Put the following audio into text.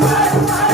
What?